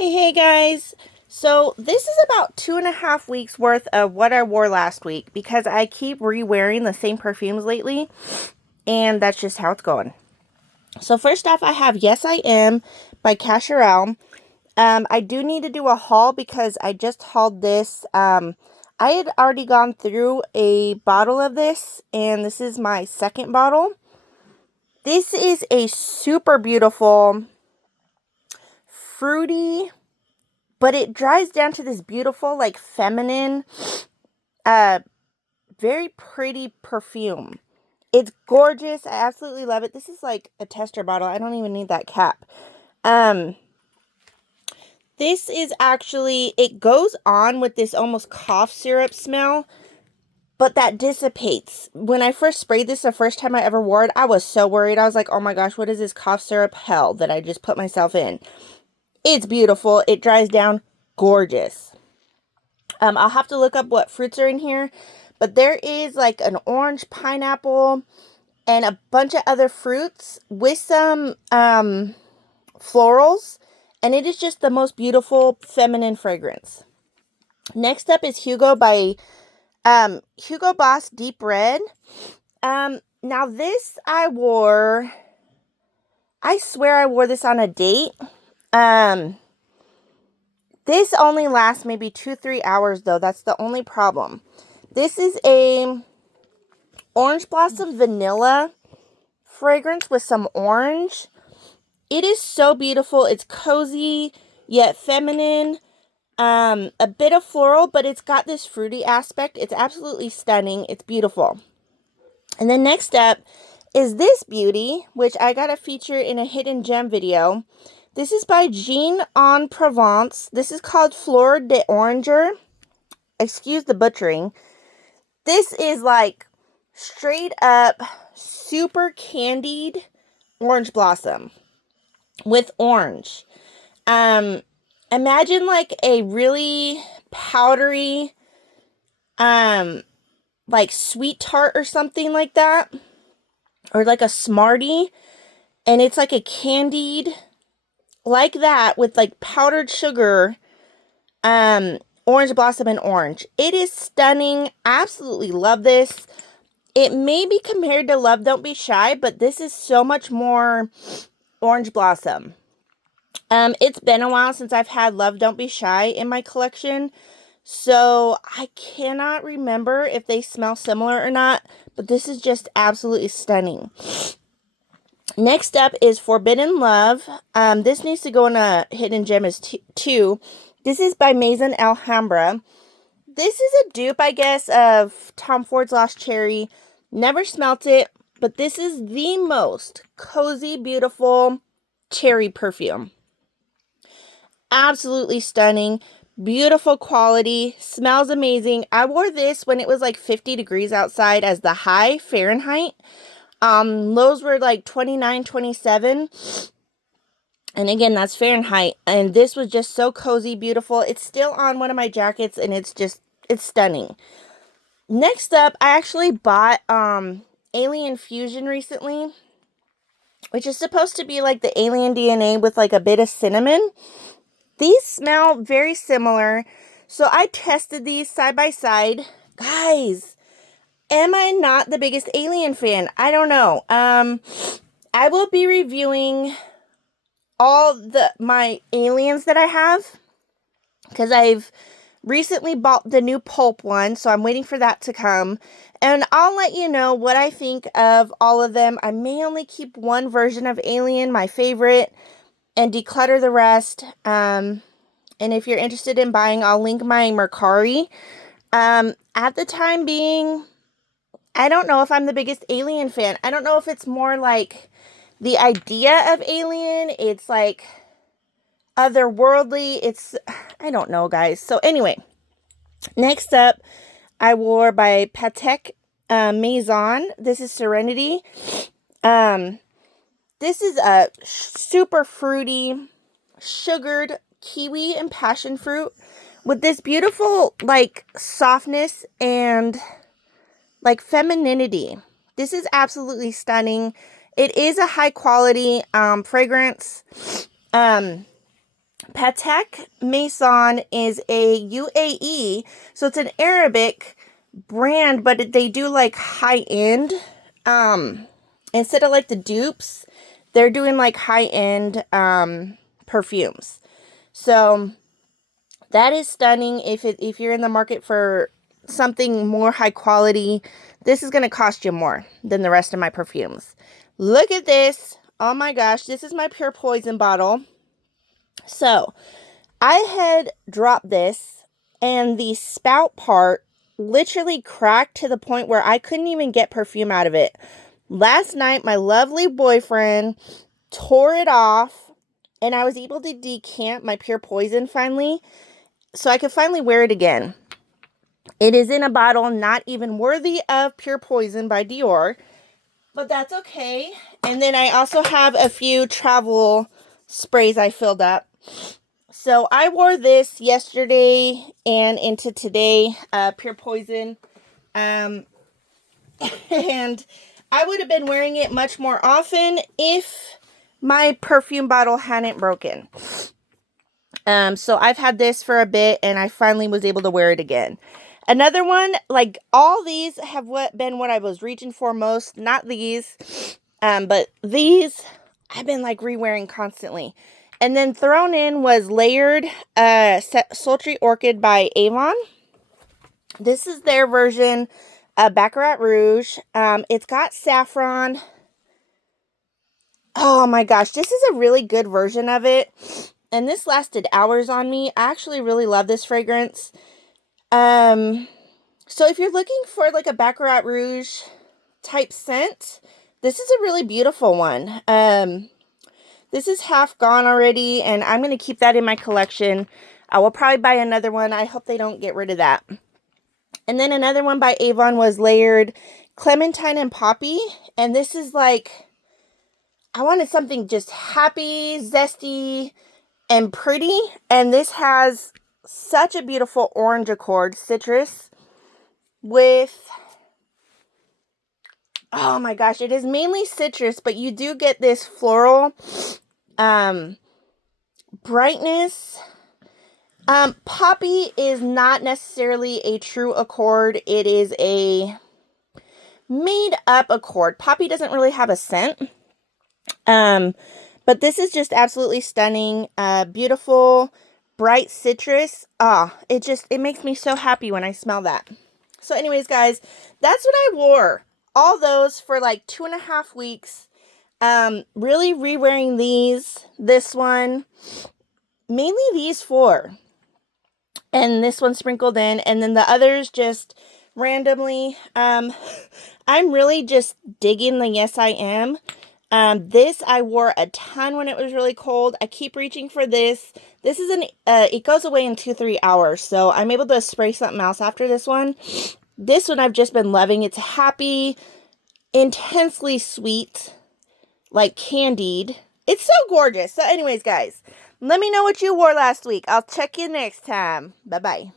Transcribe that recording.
Hey guys. So this is about 2.5 weeks worth of what I wore last week because I keep re-wearing the same perfumes lately, and that's just how it's going. So first off, I have Yes I Am by Cacheral. I do need to do a haul because I just hauled this. I had already gone through a bottle of this, and this is my second bottle. This is a super beautiful, fruity, but it dries down to this beautiful, like, feminine, uh, very pretty perfume. It's gorgeous. I absolutely love it. This is like a tester bottle. I don't even need that cap. Um, this is actually, it goes on with this almost cough syrup smell, but that dissipates. When I first sprayed this the first time I ever wore it, I was so worried. I was like, oh my gosh, what is this cough syrup hell that I just put myself in? It's beautiful. It dries down gorgeous. I'll have to look up what fruits are in here, but there is like an orange, pineapple, and a bunch of other fruits with some florals, and it is just the most beautiful feminine fragrance. Next up is Hugo by Hugo Boss Deep Red. Now this I swear I wore this on a date. This only lasts maybe 2-3 hours though. That's the only problem. This is a orange blossom vanilla fragrance with some orange. It is so beautiful. It's cozy yet feminine. A bit of floral, but it's got this fruity aspect. It's absolutely stunning. It's beautiful. And then next up is this beauty, which I got a feature in a hidden gem video. This is by Jeanne on Provence. This is called Fleaur d'Oranger. Excuse the butchering. This is like straight up super candied orange blossom with orange. Imagine like a really powdery, like sweet tart or something like that, or like a Smartie, and it's like a candied like that with like powdered sugar, orange blossom and orange. It is stunning. Absolutely love this. It may be compared to Love Don't Be Shy, but this is so much more orange blossom. It's been a while since I've had Love Don't Be Shy in my collection, so I cannot remember if they smell similar or not, but this is just absolutely stunning. Next up is Forbidden Love. This needs to go in a hidden gem as too. This is by Maison Alhambrah. This is a dupe, I guess, of Tom Ford's Lost Cherry. Never smelt it, but this is the most cozy, beautiful cherry perfume. Absolutely stunning. Beautiful quality. Smells amazing. I wore this when it was like 50 degrees outside as the high Fahrenheit. Lows were like 29, 27. And again, that's Fahrenheit. And this was just so cozy, beautiful. It's still on one of my jackets, and it's stunning. Next up, I actually bought Alien Fusion recently, which is supposed to be like the alien DNA with like a bit of cinnamon. These smell very similar. So I tested these side by side. Guys, am I not the biggest Alien fan? I don't know. I will be reviewing all my aliens that I have, because I've recently bought the new pulp one, so I'm waiting for that to come, and I'll let you know what I think of all of them. I may only keep one version of Alien, my favorite, and declutter the rest. And if you're interested in buying, I'll link my Mercari. At the time being, I don't know if I'm the biggest Alien fan. I don't know if it's more like the idea of Alien, it's like otherworldly, I don't know, guys. So anyway, next up, I wore by Patek Maison. This is Serenity. This is a super fruity, sugared kiwi and passion fruit with this beautiful, like, softness and, like, femininity. This is absolutely stunning. It is a high quality fragrance. Patek Maison is a UAE, so it's an Arabic brand, but they do like high-end. Instead of like the dupes, they're doing like high-end perfumes. So that is stunning. If you're in the market for something more high quality, this is going to cost you more than the rest of my perfumes. Look at this. Oh my gosh, this is my Pure Poison bottle. So I had dropped this and the spout part literally cracked to the point where I couldn't even get perfume out of it. Last night, my lovely boyfriend tore it off and I was able to decant my Pure Poison finally, so I could finally wear it again. It is in a bottle not even worthy of Pure Poison by Dior, but that's okay. And then I also have a few travel sprays I filled up. So I wore this yesterday and into today, Pure Poison. And I would have been wearing it much more often if my perfume bottle hadn't broken. So I've had this for a bit and I finally was able to wear it again. Another one, like all these have been what I was reaching for most. Not these, but these I've been like re-wearing constantly. And then thrown in was Lyrd Sultry Orchid by Avon. This is their version of Baccarat Rouge. It's got saffron. Oh my gosh, this is a really good version of it. And this lasted hours on me. I actually really love this fragrance. So if you're looking for like a Baccarat Rouge type scent, this is a really beautiful one. This is half gone already, and I'm going to keep that in my collection. I will probably buy another one. I hope they don't get rid of that. And then another one by Avon was Lyrd Clementine and Poppy. And this is like, I wanted something just happy, zesty, and pretty. And this has such a beautiful orange accord, citrus, with, oh my gosh, it is mainly citrus, but you do get this floral brightness. Poppy is not necessarily a true accord. It is a made up accord. Poppy doesn't really have a scent. But this is just absolutely stunning. Beautiful, bright citrus. It makes me so happy when I smell that. So anyways, guys, that's what I wore. All those for like 2.5 weeks. Really re-wearing this one, mainly these 4. And this one sprinkled in, and then the others just randomly. I'm really just digging the Yes I Am. This I wore a ton when it was really cold. I keep reaching for this. This is it goes away in 2-3 hours, so I'm able to spray something else after this one. This one I've just been loving. It's happy, intensely sweet, like candied. It's so gorgeous. So anyways, guys, let me know what you wore last week. I'll check you next time. Bye-bye.